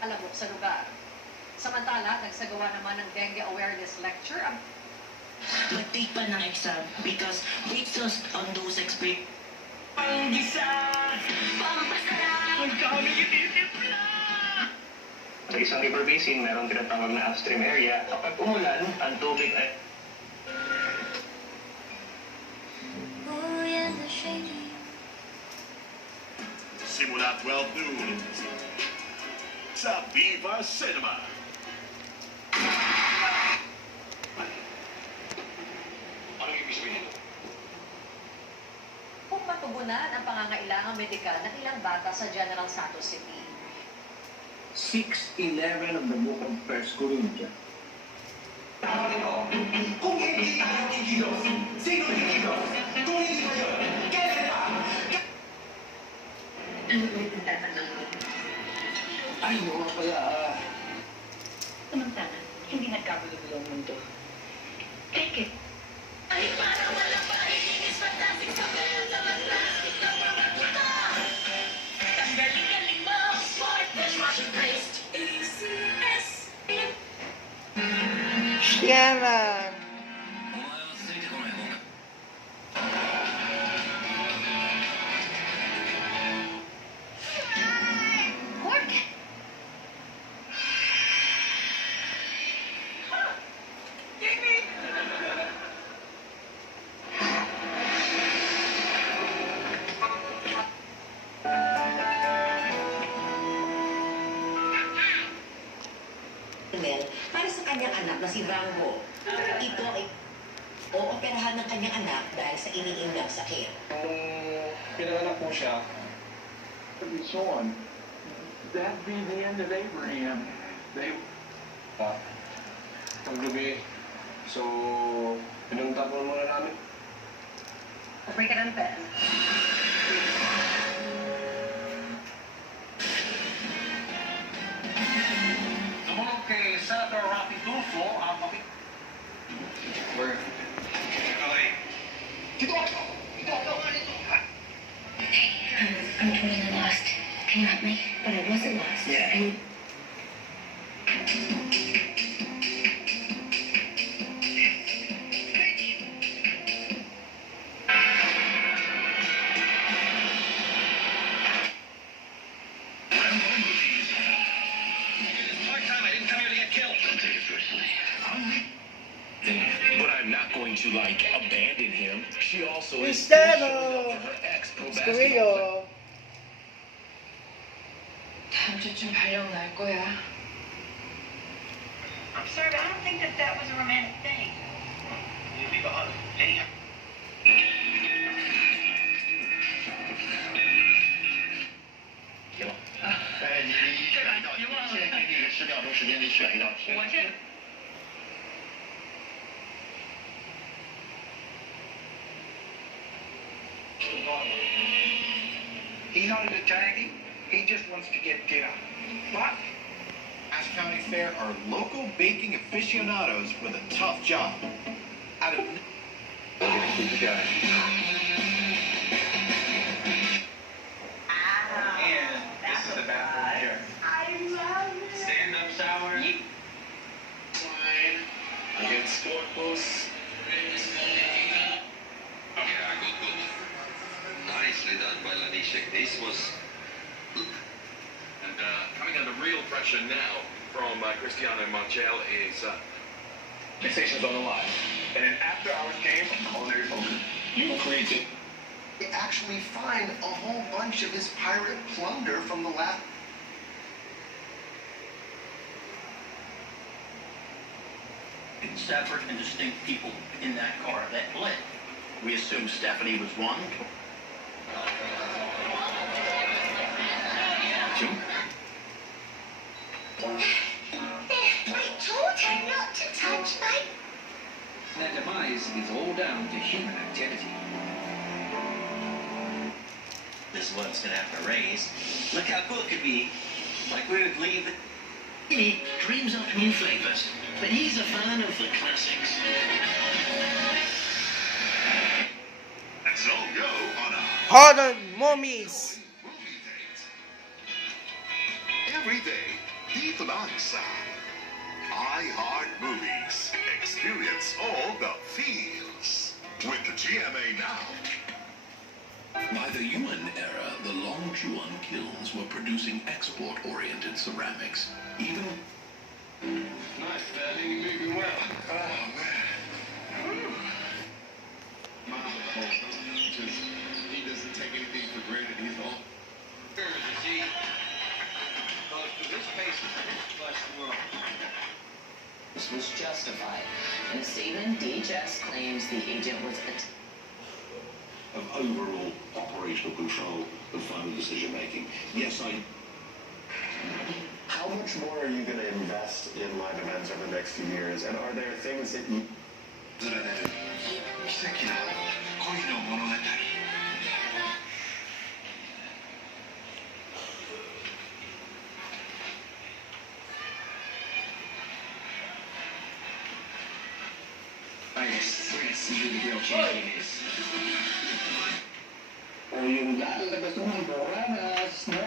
alamok sa lugar. Samantala, nagsagawa naman ng dengue awareness lecture ang Mag-take pa ng exam because based on those experience. Sa isang river basin, merong tinatawag na upstream area. Kapag umulan, ang tubig ay Simula 12 noon sa Viva Cinema. Ano ibig sabihin ito? kung matugunan ang pangangailangang medikal ng ilang bata sa General Santos City. 6:11 of the book of 1 Corinthians. Kung hindi tayo kikilos, sino kikilos? Kung hindi kayo, kailan pa? Ano ba yung tatanong mo? Ay, oo nga pala. Samantala, hindi nagkagulo-gulo ang mundo. Take it. Ay, parang wala pa ikinis fantastic sa kaya naman plastic na mga buta. Tanggalin-galing mo, sport dishwashing paste. ACS. Siaran. Pork. Para sa kanyang anak na si Rango. Ito ay ooperahan ng kanyang anak dahil sa iniindang sakit. Nung pinanganak po siya, and so on, that'd be the end of Abraham. They... Paggabi, so, pinunta po muna namin. Break it on pen. Sumunod kay Senator Rafi Tulfo ang mapit... Where? I'm totally lost. Can you help me? But I wasn't lost. Yeah. But I'm not going to, abandon him. She also is Cristiano! showing up for her ex-pro basketball player. Squeal. 다음 주쯤 발령 날 거야. I'm sorry, but I don't think that was a romantic thing. He's not attacking, he just wants to get dinner. What? Cass County Fair are local baking aficionados with a tough job. Out of And this is the bathroom here. I love it. Stand-up shower. line against Scorpus. Yeah, good. Nicely done by Lanishek. This was... And coming under real pressure now from Cristiano Marchel is... Sensations on the line. And an after-hours game of culinary focus. You crazy. They actually find a whole bunch of his pirate plunder from the last... Separate and distinct people in that car that bled. We assume Stephanie was one. Two. I told her not to touch my... Their demise is all down to human activity. This one's gonna have to raise. Look how cool it could be. Like we would leave it. He dreams up new flavors, but he's a fan of the classics. And so go on a Horror movies. movie date. Every day, dito lang sa iHeart Movies. Experience all the feels with the GMA Now. By the Yuan era, the Longchuan kilns were producing export-oriented ceramics. Even... Nice, Daddy. You're moving well. Oh, man. My whole just, he doesn't take anything for granted. He's all... You see, because to this pace, plus the world. This was justified. In a statement, DHS claims the agent was of overall operational control of final decision-making. Yes, How much more are you going to invest in live events over the next few years? And are there things that you... ずらで奇跡の恋の物語。We're gonna see who the real champion is. O yung dahil na gusto mong boranas, no?